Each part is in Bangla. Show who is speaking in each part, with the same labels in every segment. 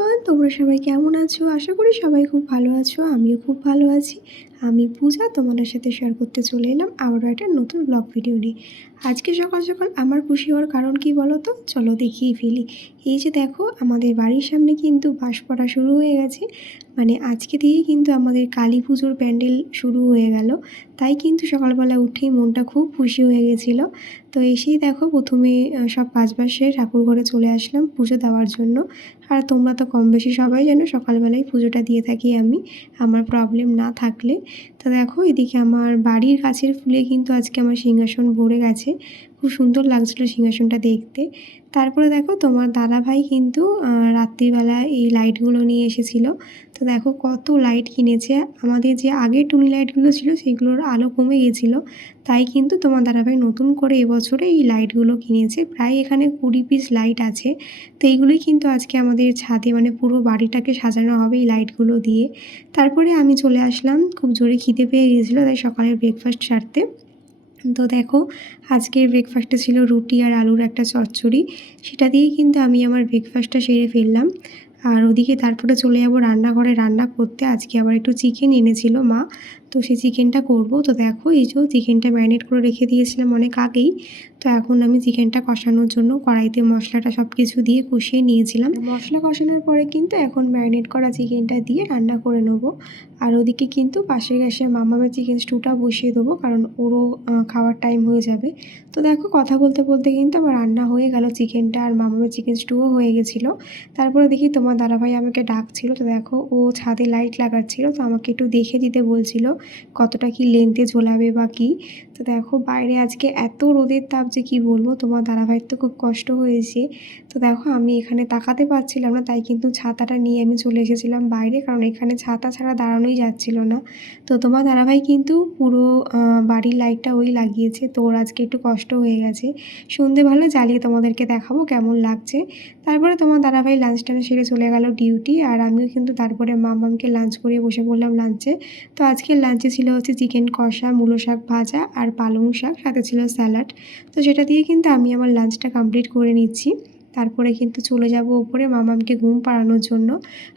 Speaker 1: এভরিওয়ান তোমরা সবাই কেমন আছো? আশা করি সবাই খুব ভালো আছো, আমিও খুব ভালো আছি। আমি পূজা, তোমাদের সাথে শেয়ার করতে চলে এলাম আবারও একটা নতুন ব্লগ ভিডিও নিয়ে। আজকে সকাল সকাল আমার খুশি হওয়ার কারণ কি বলো তো চলো দেখিয়ে ফেলি। এই যে দেখো, আমাদের বাড়ির সামনে কিন্তু বাস পড়া শুরু হয়ে গেছে। মানে আজকে থেকেই কিন্তু আমাদের কালী পুজোর প্যান্ডেল শুরু হয়ে গেল। তাই কিন্তু সকালবেলা উঠেই মনটা খুব খুশি হয়ে গেছিল। তো এসেই দেখো প্রথমে সব পাঁচবাসে ঠাকুর ঘরে চলে আসলাম পুজো দেওয়ার জন্য। আর তোমরা তো কম বেশি সবাই জানো সকালবেলায় পুজোটা দিয়ে থাকি আমি, আমার প্রবলেম না থাকলে। তো দেখো এদিকে আমার বাড়ির গাছের ফুলে কিন্তু আজকে আমার সিংহাসন ভরে গেছে। খুব সুন্দর লাগছিল সিংহাসনটা দেখতে। তারপরে দেখো তোমার দাদা ভাই কিন্তু রাত্রিবেলা এই লাইটগুলো নিয়ে এসেছিল। তো দেখো কত লাইট কিনেছে। আমাদের যে আগে টুনি লাইটগুলো ছিল সেগুলোর আলো কমে গেছিল। তাই কিন্তু তোমার দাদাভাই নতুন করে এবছরে এই লাইটগুলো কিনেছে। প্রায় এখানে কুড়ি পিস লাইট আছে। তো এইগুলোই কিন্তু আজকে আমাদের ছাদে মানে পুরো বাড়িটাকে সাজানো হবে এই লাইটগুলো দিয়ে। তারপরে আমি চলে আসলাম। খুব জোরে খিদে পেয়ে গিয়েছিল তাই সকালের ব্রেকফাস্ট সারতে। তো দেখো, আজকের ব্রেকফাস্টে ছিল রুটি আর আলুর একটা চচ্চড়ি। সেটা দিয়েই কিন্তু আমি আমার ব্রেকফাস্টটা সেরে ফেললাম। আর ওদিকে তারপরে চলে যাব রান্নাঘরে। রান্না করতে আজকে আবার একটু চিকেন এনেছিল মা। তো সেই চিকেনটা করব। তো দেখো, এই যে চিকেনটা ম্যারিনেট করে রেখে দিয়েছিলাম অনেক আগেই। তো এখন আমি চিকেনটা কষানোর জন্য কড়াইতে মশলাটা সব কিছু দিয়ে কষিয়ে নিয়েছিলাম। মশলা কষানোর পরে কিন্তু এখন ম্যারিনেট করা চিকেনটা দিয়ে রান্না করে নেব। আর ওদিকে কিন্তু পাশের গ্যাসে মামামের চিকেন স্টুটা বসিয়ে দেবো, কারণ ওরও খাওয়ার টাইম হয়ে যাবে। তো দেখো কথা বলতে বলতে কিন্তু আমার রান্না হয়ে গেল, চিকেনটা আর মামামের চিকেন স্টুও হয়ে গেছিল। তারপরে দেখি তোমার দাদাভাই আমাকে ডাকছিল, তো দেখো ও ছাদে লাইট লাগাচ্ছিল, তো আমাকে একটু দেখে দিতে বলছিল কতটা কি লেন্থে ঝোলাবে বা কি। তো দেখো বাইরে আজকে এত রোদের তাপ যে কি বলব, তোমার দাদাভাইয়ের তো খুব কষ্ট হয়েছে। তো দেখো, আমি এখানে তাকাতে পারছিলাম না, তাই কিন্তু ছাতাটা নিয়ে আমি চলে এসেছিলাম বাইরে, কারণ এখানে ছাতা ছাড়া দাঁড়ানোই যাচ্ছিল না। তো তোমার দাদাভাই কিন্তু পুরো বাড়ির লাইটটা ওই লাগিয়েছে, তো ওর আজকে একটু কষ্ট হয়ে গেছে। সন্ধেবেলা জ্বালিয়ে তোমাদেরকে দেখাবো কেমন লাগছে। তারপরে তোমার দাদাভাই লাঞ্চ টাঞ্চ সেরে চলে গেল ডিউটি আর আমিও কিন্তু তারপরে মামামকে লাঞ্চ করিয়ে বসে পড়লাম লাঞ্চে তো আজকের লাঞ্চে ছিল হচ্ছে চিকেন কষা, মূলো শাক ভাজা, আর পালং শাক, সাথে ছিল স্যালাড তো সেটা দিয়ে কিন্তু আমি আমার লাঞ্চটা কমপ্লিট করে নিচ্ছি। তারপরে কিন্তু চলে যাব ওপরে মামামকে ঘুম পাড়ানোর জন্য।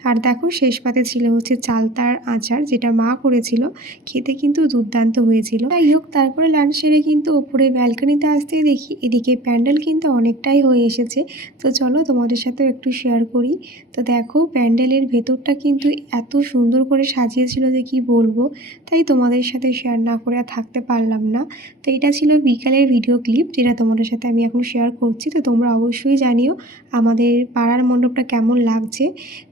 Speaker 1: আর দেখো শেষ পাতে ছিল হচ্ছে চালতার আচার, যেটা মা করেছিল। খেতে কিন্তু দুর্দান্ত হয়েছিল। যাই হোক, তারপরে লাঞ্চ সেরে কিন্তু ওপরে ব্যালকনিতে আসতেই দেখি এদিকে প্যান্ডেল কিন্তু অনেকটাই হয়ে এসেছে। তো চলো তোমাদের সাথেও একটু শেয়ার করি। তো দেখো প্যান্ডেলের ভেতরটা কিন্তু এত সুন্দর করে সাজিয়েছিল যে কি বলব? তাই তোমাদের সাথে শেয়ার না করে আর থাকতে পারলাম না। তো এটা ছিল বিকালের ভিডিও ক্লিপ যেটা তোমাদের সাথে আমি এখন শেয়ার করছি। তো তোমরা অবশ্যই জানিও, আমাদের পাড়ার মণ্ডপটা কেমন লাগছে।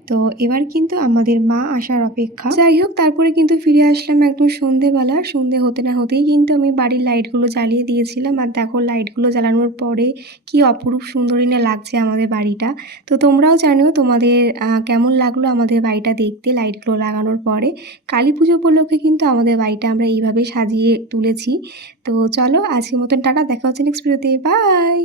Speaker 1: তো এবার কিন্তু আমাদের মা আসার অপেক্ষা। যাই হোক তারপরে কিন্তু ফিরে আসলাম একদম সন্ধেবেলা। সন্ধে হতে না হতেই কিন্তু আমি বাড়ির লাইটগুলো জ্বালিয়ে দিয়েছিলাম। আর দেখো, লাইটগুলো জ্বালানোর পরে কি অপরূপ সুন্দরী না লাগছে আমাদের বাড়িটা। তো তোমরাও জানিও, তোমাদের কেমন লাগল আমাদের বাড়িটা দেখতে লাইটগুলো লাগানোর পরে। কালী পুজো উপলক্ষে কিন্তু আমাদের বাড়িটা আমরা এইভাবে সাজিয়ে তুলেছি। তো চলো, আজকের মতন টাটা, দেখা হচ্ছে নেক্সট ভিডিওতে বাই